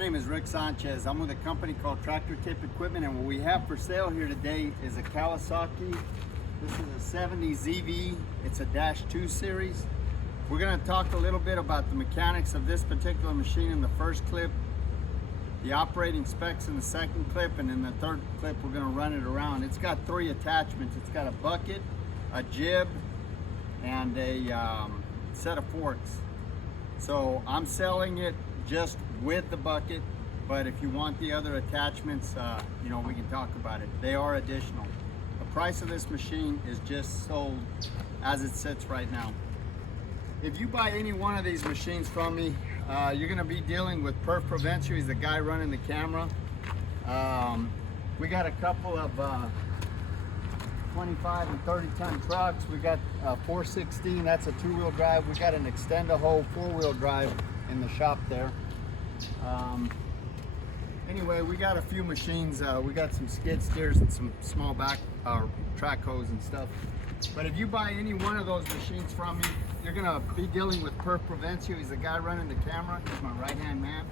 My name is Rick Sanchez. I'm with a company called Tractor Tip Equipment, and what we have for sale here today is a Kawasaki. This is a 70 ZV. It's a -2 series. We're going to talk a little bit about the mechanics of this particular machine in the first clip, the operating specs in the second clip, and in the third clip we're going to run it around. It's got 3 attachments. It's got a bucket, a jib, and a set of forks. So I'm selling it just with the bucket, but if you want the other attachments, we can talk about it. They are additional. The price of this machine is just sold as it sits right now. If you buy any one of these machines from me, you're going to be dealing with Perf Provencio. He's the guy running the camera. We got a couple of 25 and 30 ton trucks. We got a 416, that's a 2-wheel drive. We got an extend-a-hole 4-wheel drive in the shop there. Anyway, we got a few machines. We got some skid steers and some small track hoes and stuff. But if you buy any one of those machines from me, you're gonna be dealing with Perf Provencio. He's the guy running the camera. He's my right-hand man.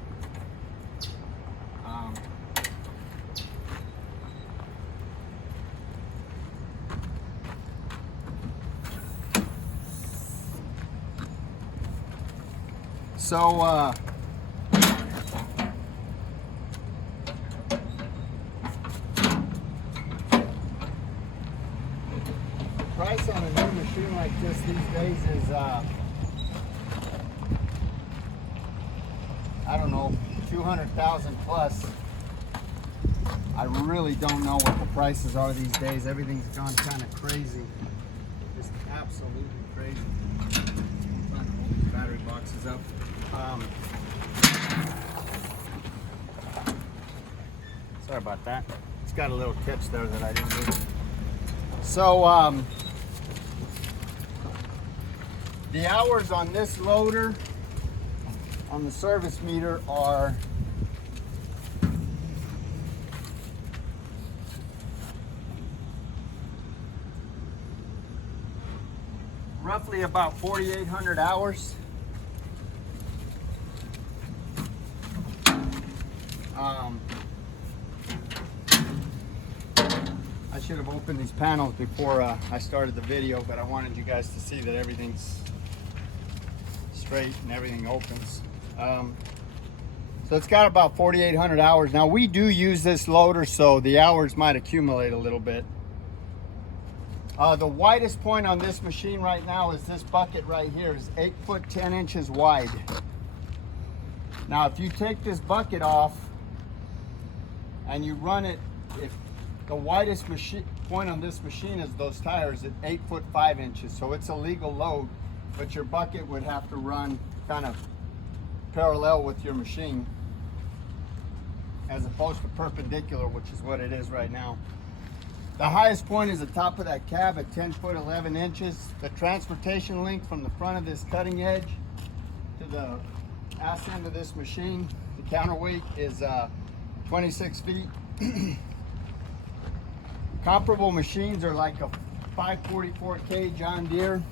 Price on a new machine like this these days is, I don't know, 200,000 plus. I really don't know what the prices are these days. Everything's gone kind of crazy. Just absolutely crazy. I'm trying to hold these battery boxes up. Sorry about that. It's got a little catch there that I didn't do. So, the hours on this loader on the service meter are roughly about 4,800 hours. I should have opened these panels before I started the video, but I wanted you guys to see that everything's straight and everything opens. So it's got about 4,800 hours. Now we do use this loader, so the hours might accumulate a little bit. The widest point on this machine right now is this bucket right here is 8 foot 10 inches wide. Now if you take this bucket off and you run it, if the widest point on this machine is those tires at 8 foot 5 inches, so it's a legal load, but your bucket would have to run kind of parallel with your machine as opposed to perpendicular, which is what it is right now. The highest point is the top of that cab at 10 foot 11 inches. The transportation link from the front of this cutting edge to the ass end of this machine, the counterweight is 26 feet. Comparable machines are like a 544K John Deere.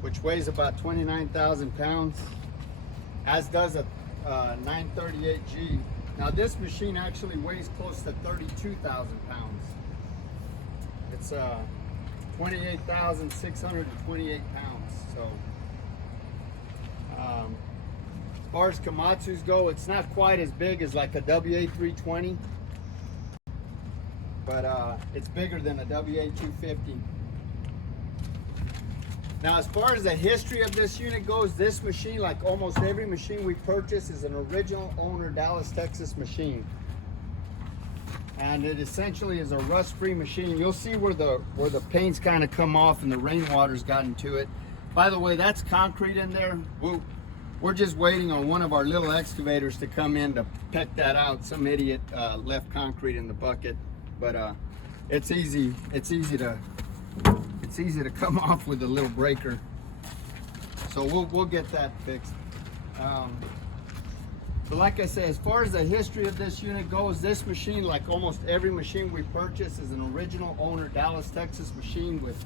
Which weighs about 29,000 pounds, as does a 938G. Now this machine actually weighs close to 32,000 pounds. It's 28,628 pounds. So as far as Komatsus go, it's not quite as big as like a WA320, but it's bigger than a WA250. Now, as far as the history of this unit goes, this machine, like almost every machine we purchase, is an original owner Dallas, Texas machine. And it essentially is a rust-free machine. You'll see where the paint's kind of come off and the rainwater's gotten to it. By the way, that's concrete in there. We're just waiting on one of our little excavators to come in to peck that out. Some idiot left concrete in the bucket, but it's easy to come off with a little breaker. So we'll get that fixed. But like I say, as far as the history of this unit goes, this machine, like almost every machine we purchase, is an original owner Dallas, Texas machine with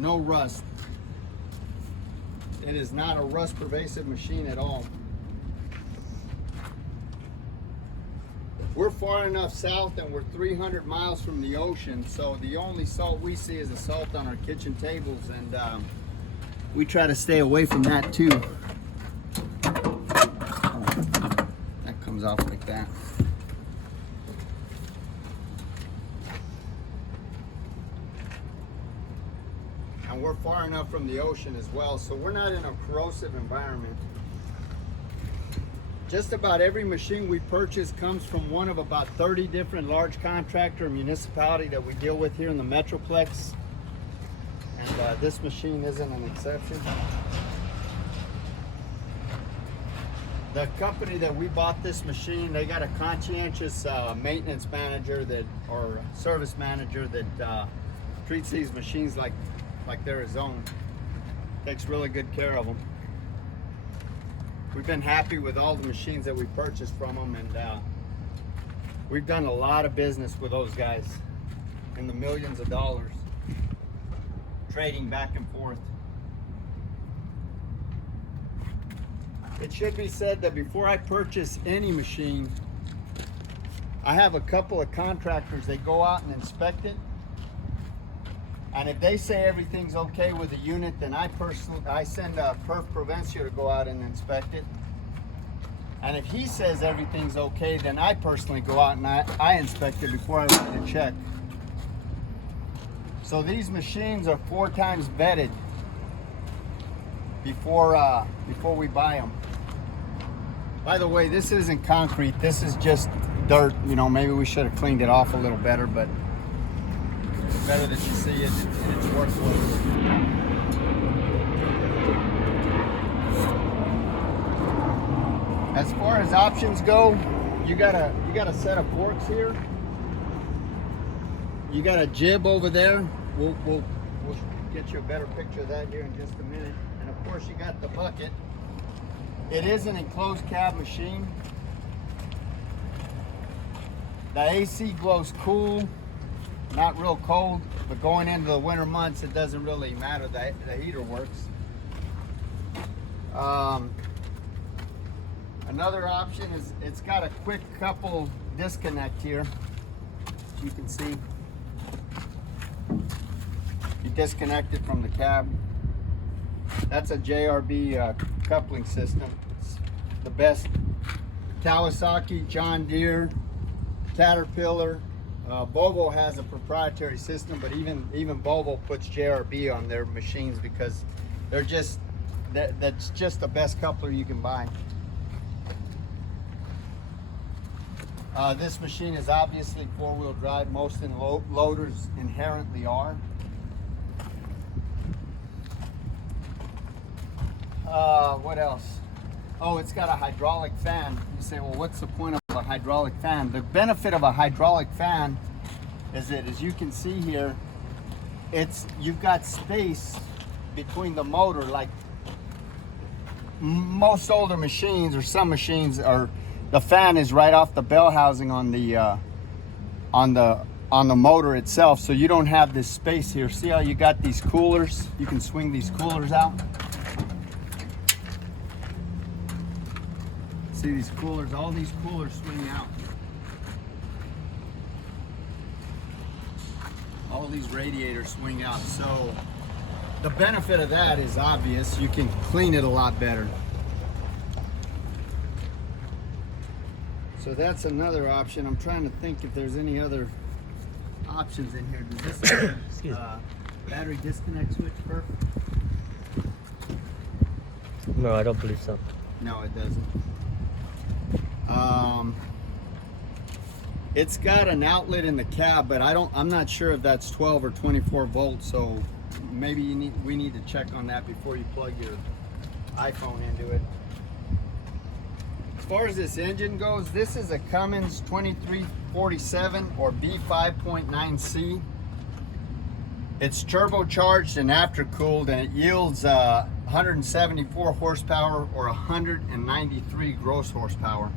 no rust. It is not a rust pervasive machine at all. We're far enough south and we're 300 miles from the ocean, so the only salt we see is the salt on our kitchen tables, and we try to stay away from that too. That comes off like that. And we're far enough from the ocean as well, so we're not in a corrosive environment. Just about every machine we purchase comes from one of about 30 different large contractor and municipality that we deal with here in the Metroplex. And this machine isn't an exception. The company that we bought this machine, they got a conscientious maintenance manager or service manager that treats these machines like they're his own. Takes really good care of them. We've been happy with all the machines that we purchased from them, and we've done a lot of business with those guys in the millions of dollars, trading back and forth. It should be said that before I purchase any machine, I have a couple of contractors, they go out and inspect it. And if they say everything's okay with the unit, then I send a perf provencio to go out and inspect it. And if he says everything's okay, then I personally go out and I inspect it before I write a check. So these machines are 4 times vetted before we buy them. By the way, this isn't concrete. This is just dirt. You know, maybe we should have cleaned it off a little better, but better that you see it, it's worthless. As far as options go, you got a set of forks here. You got a jib over there. We'll get you a better picture of that here in just a minute. And of course you got the bucket. It is an enclosed cab machine. The AC blows cool. Not real cold, but going into the winter months, it doesn't really matter. The heater works. Another option is it's got a quick couple disconnect here. As you can see, you disconnect it from the cab. That's a JRB coupling system. It's the best. Kawasaki, John Deere, Caterpillar. Volvo has a proprietary system, but even Volvo puts JRB on their machines because that's just the best coupler you can buy. This machine is obviously 4-wheel drive. Most loaders inherently are. What else? Oh, it's got a hydraulic fan. You say, well, what's the point of a hydraulic fan? The benefit of a hydraulic fan is that, as you can see here, you've got space between the motor. Like most older machines, or some machines, the fan is right off the bell housing on the motor itself, so you don't have this space here. See how you got these coolers? You can swing these coolers out. See these coolers? All these coolers swing out. All these radiators swing out. So the benefit of that is obvious. You can clean it a lot better. So that's another option. I'm trying to think if there's any other options in here. Does this have battery disconnect switch, Perf? No, I don't believe so. No, it doesn't. It's got an outlet in the cab, but I'm not sure if that's 12 or 24 volts, so maybe we need to check on that before you plug your iPhone into it. As far as this engine goes, this is a Cummins 2347 or B5.9C. It's turbocharged and aftercooled, and it yields 174 horsepower or 193 gross horsepower.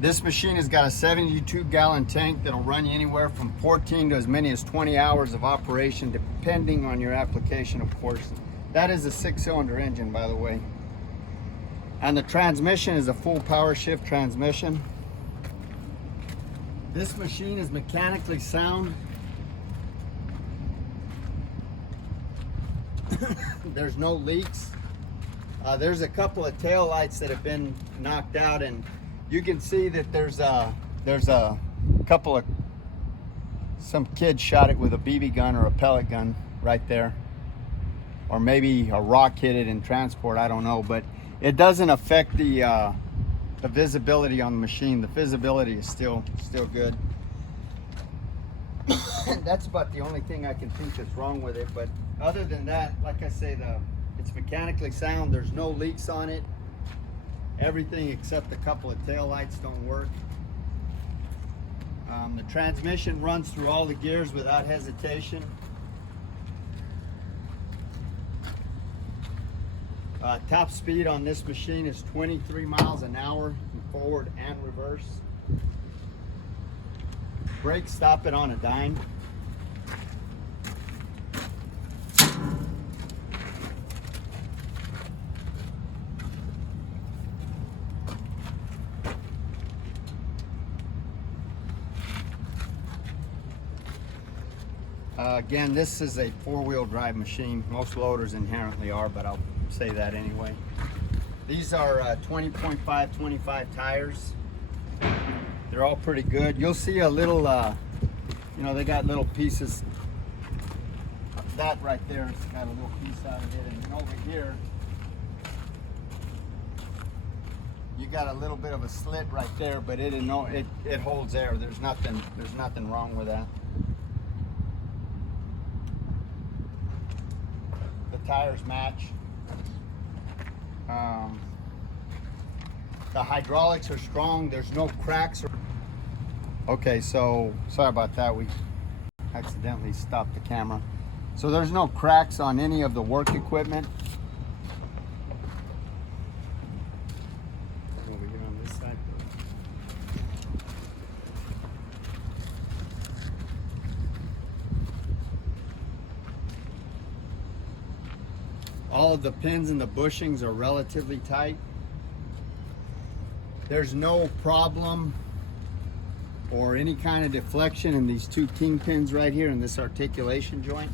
This machine has got a 72-gallon tank that'll run you anywhere from 14 to as many as 20 hours of operation, depending on your application, of course. That is a 6-cylinder engine, by the way. And the transmission is a full power shift transmission. This machine is mechanically sound. There's no leaks. There's a couple of tail lights that have been knocked out, and you can see that there's a couple of, some kid shot it with a BB gun or a pellet gun right there, or maybe a rock hit it in transport, I don't know, but it doesn't affect the visibility on the machine. The visibility is still good. That's about the only thing I can think that's wrong with it, but other than that, like I say, it's mechanically sound. There's no leaks on it. Everything except a couple of tail lights don't work. The transmission runs through all the gears without hesitation. Top speed on this machine is 23 miles an hour in forward and reverse. Brakes stop it on a dime. Again, this is a 4-wheel drive machine. Most loaders inherently are, but I'll say that anyway. These are 20.5 25 tires. They're all pretty good. You'll see a little, you know, they got little pieces. That right there has got a little piece out of it, and then over here, you got a little bit of a slit right there, but it holds air. There's nothing wrong with that. Tires match. The hydraulics are strong. There's no cracks. Okay, so sorry about that. We accidentally stopped the camera. So there's no cracks on any of the work equipment. Over here on this side. All of the pins and the bushings are relatively tight. There's no problem or any kind of deflection in these two kingpins right here in this articulation joint.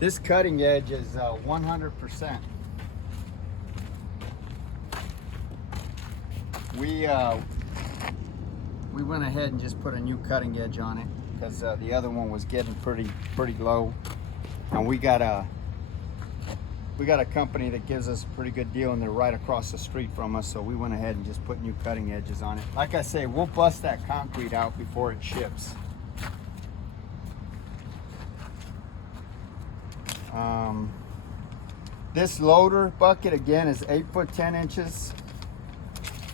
This cutting edge is 100%. We went ahead and just put a new cutting edge on it, because the other one was getting pretty low, and we got a company that gives us a pretty good deal, and they're right across the street from us, so we went ahead and just put new cutting edges on it. Like I say, we'll bust that concrete out before it ships. This loader bucket again is 8 foot 10 inches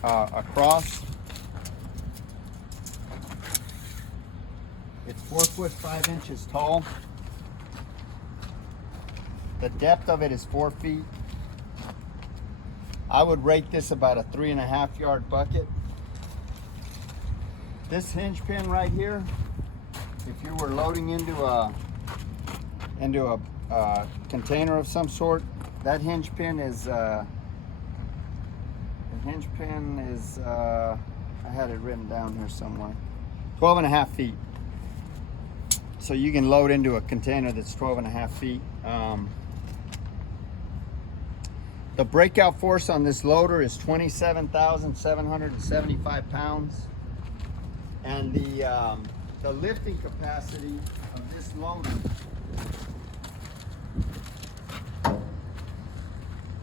across. It's 4 foot 5 inches tall. The depth of it is 4 feet. I would rate this about a 3.5 yard bucket. This hinge pin right here, if you were loading into a container of some sort, that hinge pin is I had it written down here somewhere, 12.5 feet. So you can load into a container that's 12.5 feet. The breakout force on this loader is 27,775 pounds, and the lifting capacity of this loader,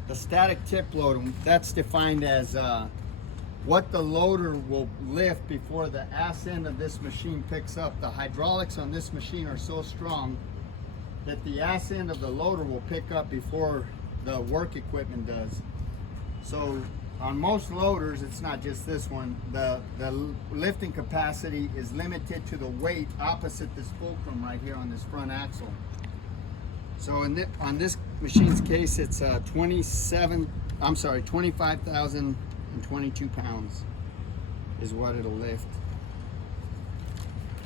the static tip load, that's defined as what the loader will lift before the ass end of this machine picks up. The hydraulics on this machine are so strong that the ass end of the loader will pick up before the work equipment does. So on most loaders, it's not just this one, the lifting capacity is limited to the weight opposite this fulcrum right here on this front axle. So on this machine's case, it's 27 I'm sorry, 25,022 pounds is what it'll lift.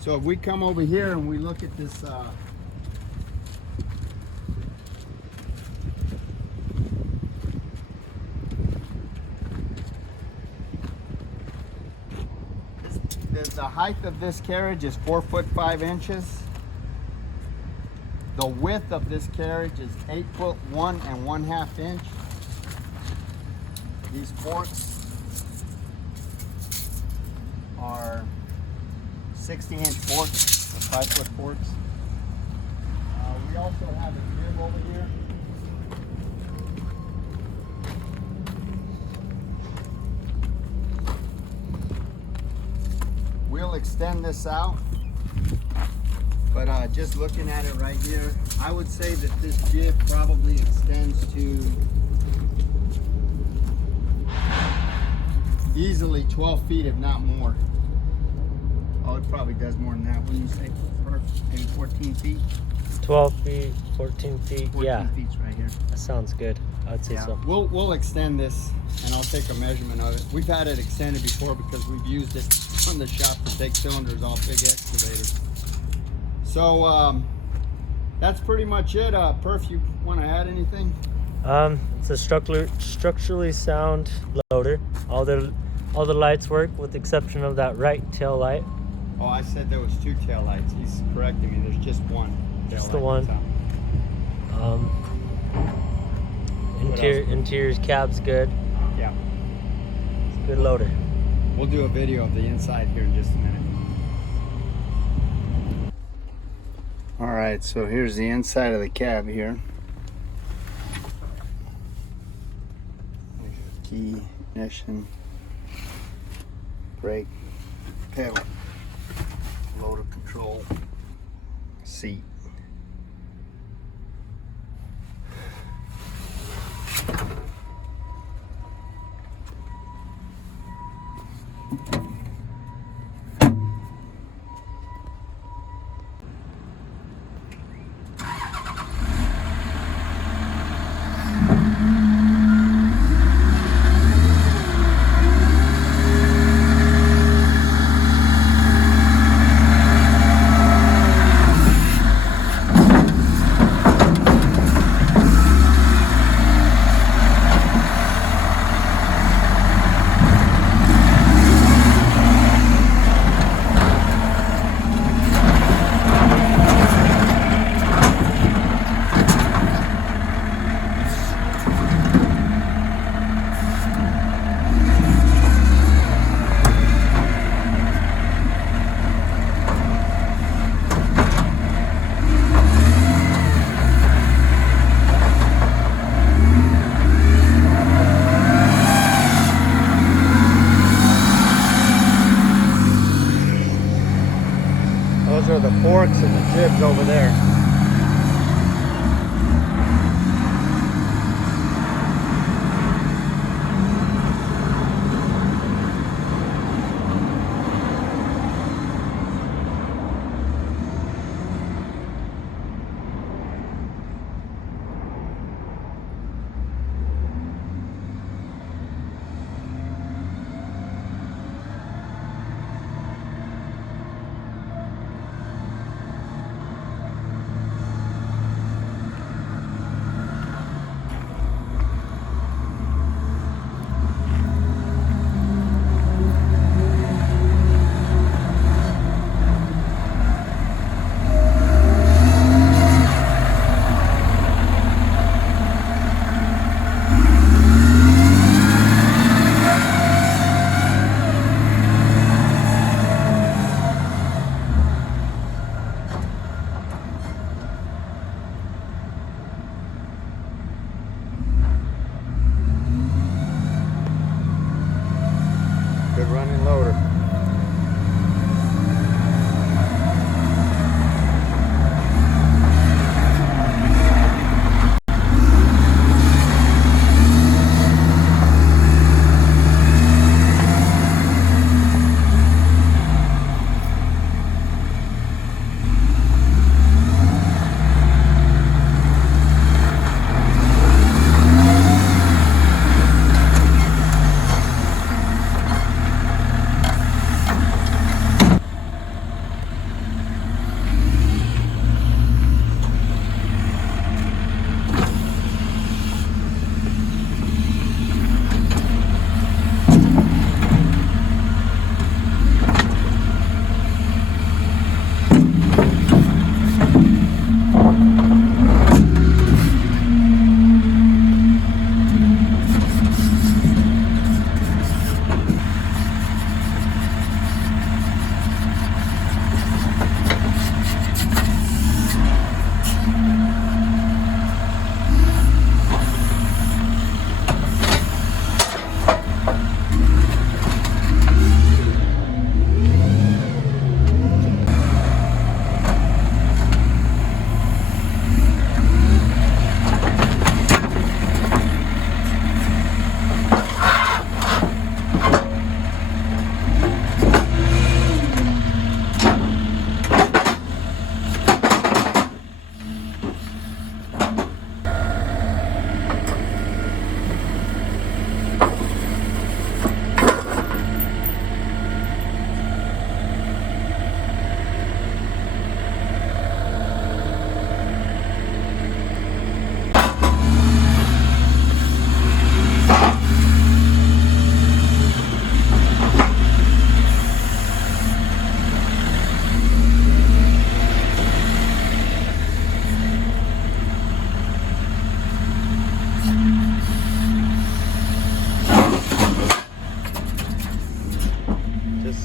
So if we come over here and we look at this the height of this carriage is 4 foot 5 inches. The width of this carriage is 8 foot 1 1/2 inch. These forks are 60-inch forks, or 5 foot forks. We also have a bib over here. We'll extend this out, but just looking at it right here, I would say that this jib probably extends to easily 12 feet, if not more. Oh, it probably does more than that. Wouldn't you say, maybe 14 feet? 12 feet, 14 feet. 14 yeah, feet's right here. that sounds good. I'd say so. We'll extend this, and I'll take a measurement of it. We've had it extended before because we've used it on the shop to take cylinders off big excavators. So that's pretty much it. Perf, you want to add anything? It's a structurally sound loader. All the lights work with the exception of that right tail light. Oh, I said there was 2 tail lights. He's correcting me. There's just one tail Just light. the one. Interior's cab's good. Yeah. It's a good loader. We'll do a video of the inside here in just a minute. All right, so here's the inside of the cab here. Key, ignition, brake, pedal, loader control, seat. Those are the forks and the jibs over there.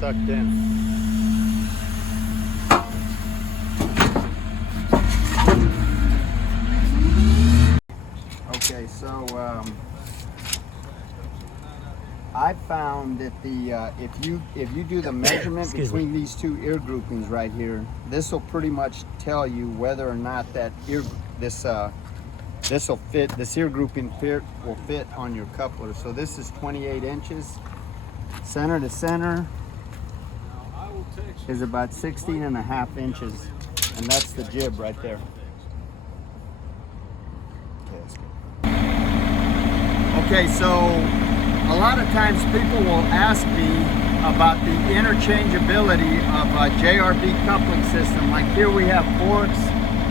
tucked in. Okay, so I found that the if you do the measurement between these two ear groupings right here, this will pretty much tell you whether or not that this will fit, this ear grouping will fit on your coupler. So this is 28 inches. Center to center is about 16.5 inches, and that's the jib right there. Okay, so a lot of times people will ask me about the interchangeability of a JRB coupling system. Like here we have forks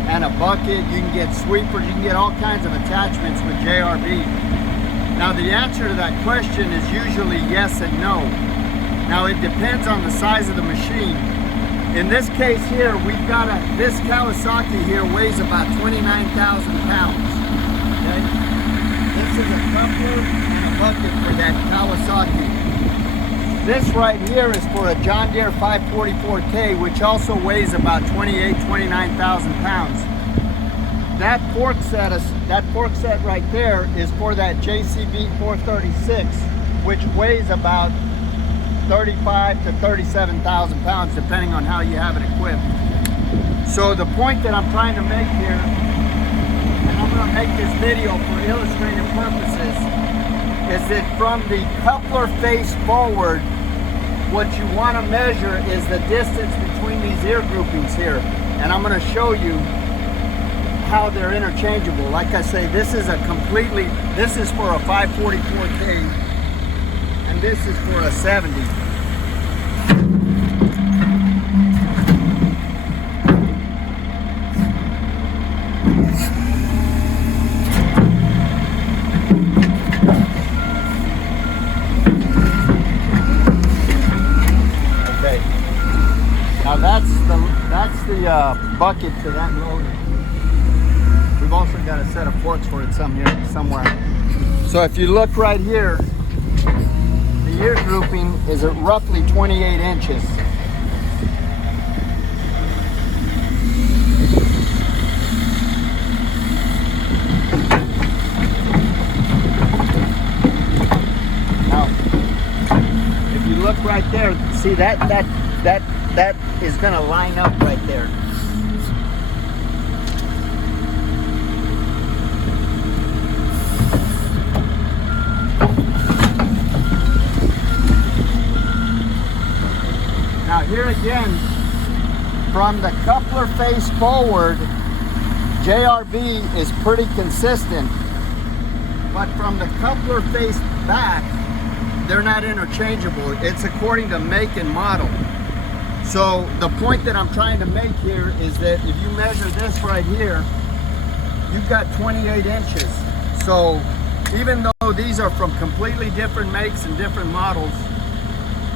and a bucket. You can get sweepers, you can get all kinds of attachments with JRB. Now the answer to that question is usually yes and no. Now it depends on the size of the machine. In this case here, we've got this Kawasaki here weighs about 29,000 pounds. Okay? This is a coupler and a bucket for that Kawasaki. This right here is for a John Deere 544K, which also weighs about 29,000 pounds. That fork set right there is for that JCB 436, which weighs about 35 to 37,000 pounds, depending on how you have it equipped. So the point that I'm trying to make here, and I'm going to make this video for illustrative purposes, is that from the coupler face forward, what you want to measure is the distance between these ear groupings here. And I'm going to show you how they're interchangeable. Like I say, this is for a 544K, and this is for a 70. Okay. Now that's the bucket to that loader. We've also got a set of forks for it somewhere. So if you look right here, the ear grouping is at roughly 28 inches. Now, if you look right there, see that is going to line up right there. Now here again, from the coupler face forward, JRB is pretty consistent, but from the coupler face back, they're not interchangeable. It's according to make and model. So the point that I'm trying to make here is that if you measure this right here, you've got 28 inches. So even though these are from completely different makes and different models,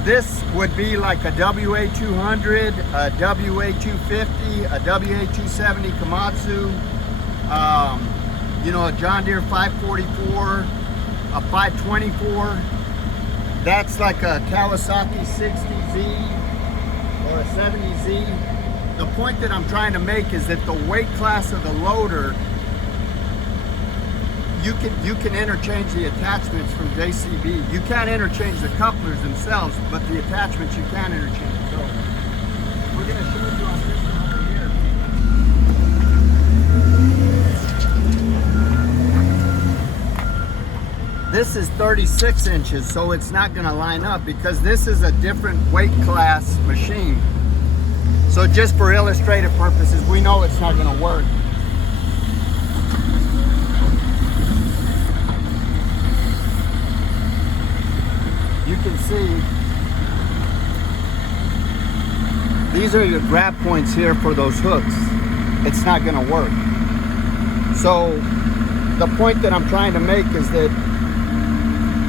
this would be like a WA200, a WA250, a WA270 Komatsu, a John Deere 544, a 524. That's like a Kawasaki 60Z or a 70Z. The point that I'm trying to make is that the weight class of the loader, you can interchange the attachments from JCB. You can't interchange the couplers themselves, but the attachments you can interchange. So we're going to show you on this one over here. This is 36 inches, so it's not going to line up because this is a different weight class machine. So just for illustrative purposes, we know it's not going to work. You can see these are your grab points here for those hooks. It's not going to work. So the point that I'm trying to make is that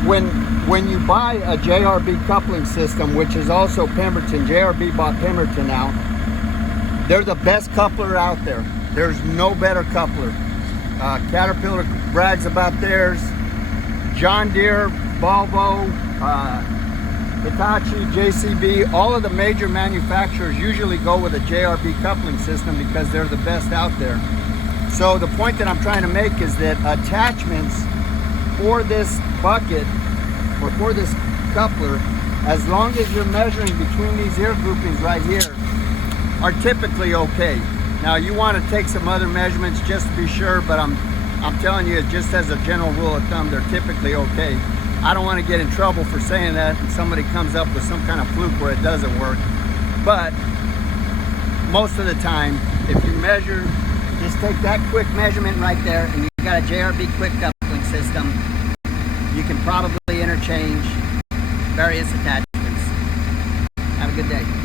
when you buy a JRB coupling system, which is also Pemberton, JRB bought Pemberton out, they're the best coupler out there. There's no better coupler. Caterpillar brags about theirs. John Deere, Volvo, Hitachi, JCB, all of the major manufacturers usually go with a JRB coupling system because they're the best out there. So the point that I'm trying to make is that attachments for this bucket or for this coupler, as long as you're measuring between these ear groupings right here, are typically okay. Now you want to take some other measurements just to be sure, but I'm telling you, just as a general rule of thumb, they're typically okay. I don't want to get in trouble for saying that and somebody comes up with some kind of fluke where it doesn't work. But most of the time, if you measure, just take that quick measurement right there and you've got a JRB quick coupling system, you can probably interchange various attachments. Have a good day.